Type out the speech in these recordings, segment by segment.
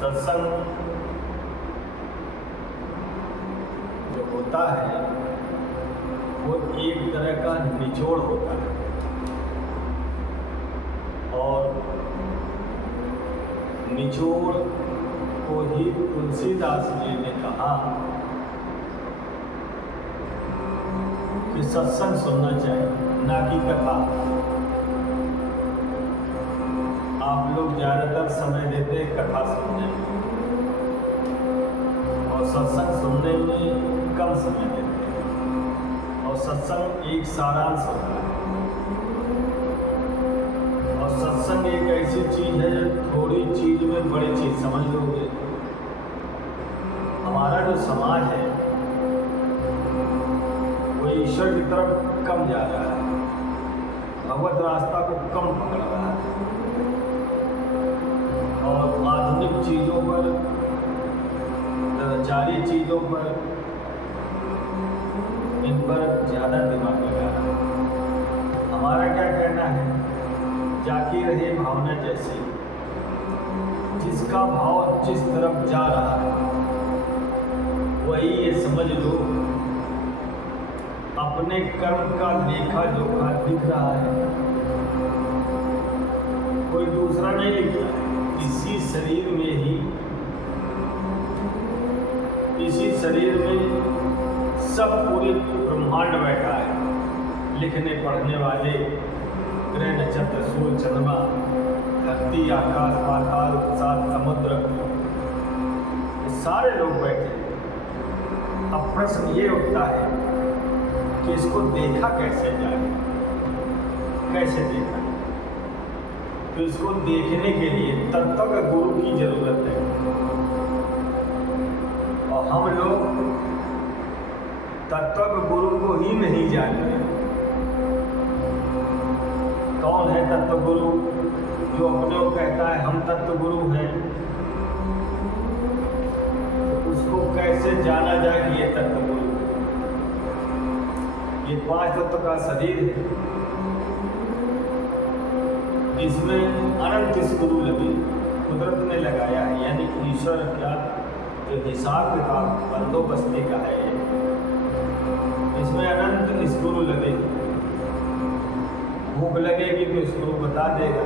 सत्संग जो होता है वो एक तरह का निचोड़ होता है। और निचोड़ को ही तुलसीदास जी ने कहा कि सत्संग सुनना चाहिए, ना कि कथा। आप लोग ज़्यादातर समय देते हैं कथा सुनने में और सत्संग सुनने में कम समय देते हैं। और सत्संग एक सारांश होता है और सत्संग एक ऐसी चीज़ है जो थोड़ी चीज़ में बड़ी चीज़ समझ लोगे। हमारा जो समाज है वो ईश्वर की तरफ कम जा रहा है, भगवत रास्ता को कम पकड़ रहा है और आधुनिक चीज़ों पर, नवाचारी चीज़ों पर, इन पर ज़्यादा दिमाग लगा रहा है। हमारा क्या कहना है, जाती रहे भावना जैसी, जिसका भाव जिस तरफ जा रहा है वही ये समझ लो अपने कर्म का लेखा जोखा दिख रहा है, कोई दूसरा नहीं लिख रहा है। इसी शरीर में सब पूरे ब्रह्मांड बैठा है। लिखने पढ़ने वाले, ग्रह नक्षत्र सूर्य चंद्रमा, धरती आकाश पाताल सात समुद्र, ये सारे लोग बैठे हैं। अब प्रश्न ये उठता है कि इसको देखा कैसे जाए, कैसे देखा। तो इसको देखने के लिए तत्व का गुरु की जरूरत है और हम लोग तत्व गुरु को ही नहीं जानते। कौन है तत्व गुरु? जो अपने को कहता है हम तत्व गुरु हैं, तो उसको कैसे जाना जाए कि ये तत्व गुरु? ये 5 तत्व का शरीर है, इसमें अनंत गुरु लगे, कुदरत ने लगाया है। यानी ईश्वर क्या जो हिसाब किताब बंदोबस्ती का है, इसमें अनंत गुरु लगे। भूख लगेगी तो इस गुरु बता देगा,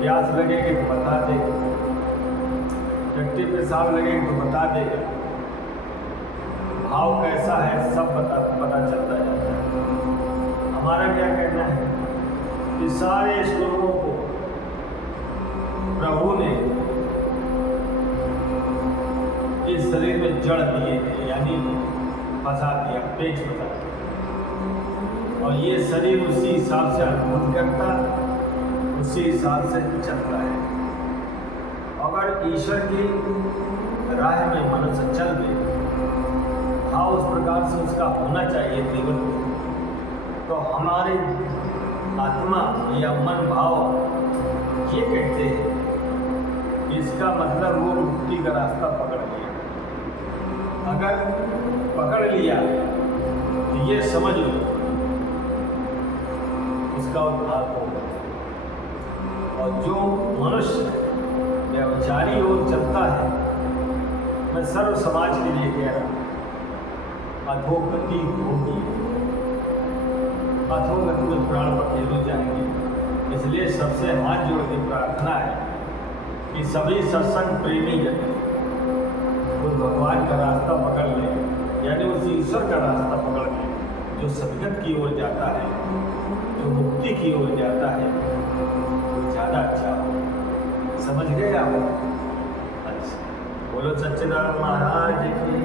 प्यास लगेगी तो बता देगा, टट्टी पेशाब लगेगी तो बता देगा, भाव कैसा है सब पता चलता जाता है। हमारा क्या कहना है कि सारे श्लोकों को प्रभु ने इस शरीर में जड़ दिए हैं, यानी फंसा दिया, पेच फंसा दिया। और ये शरीर उसी हिसाब से अनुभूत करता, उसी हिसाब से चलता है। अगर ईश्वर की राह में मनुष्य चल दे, हाँ उस प्रकार से उसका होना चाहिए जीवन, तो हमारे आत्मा या मन भाव ये कहते हैं कि इसका मतलब वो मुक्ति का रास्ता पकड़ लिया। अगर पकड़ लिया तो ये समझ लो उसका उद्धार होगा। और जो मनुष्य व्यभिचारी ओर चलता है, मैं सर्व समाज के लिए कह रहा हूँ, अधोगति होगी, अधोगति में प्राण पखेरु जाएंगे। इसलिए सबसे हाथ जोड़ के प्रार्थना है कि सभी सत्संग प्रेमी जन उस भगवान का रास्ता पकड़ लें, यानी उस ईश्वर का रास्ता पकड़ लें जो सदगत की ओर जाता है, जो मुक्ति की ओर जाता है, वो ज़्यादा अच्छा हो। समझ गए आप? अच्छा, बोलो सच्चिदानंद महाराज की।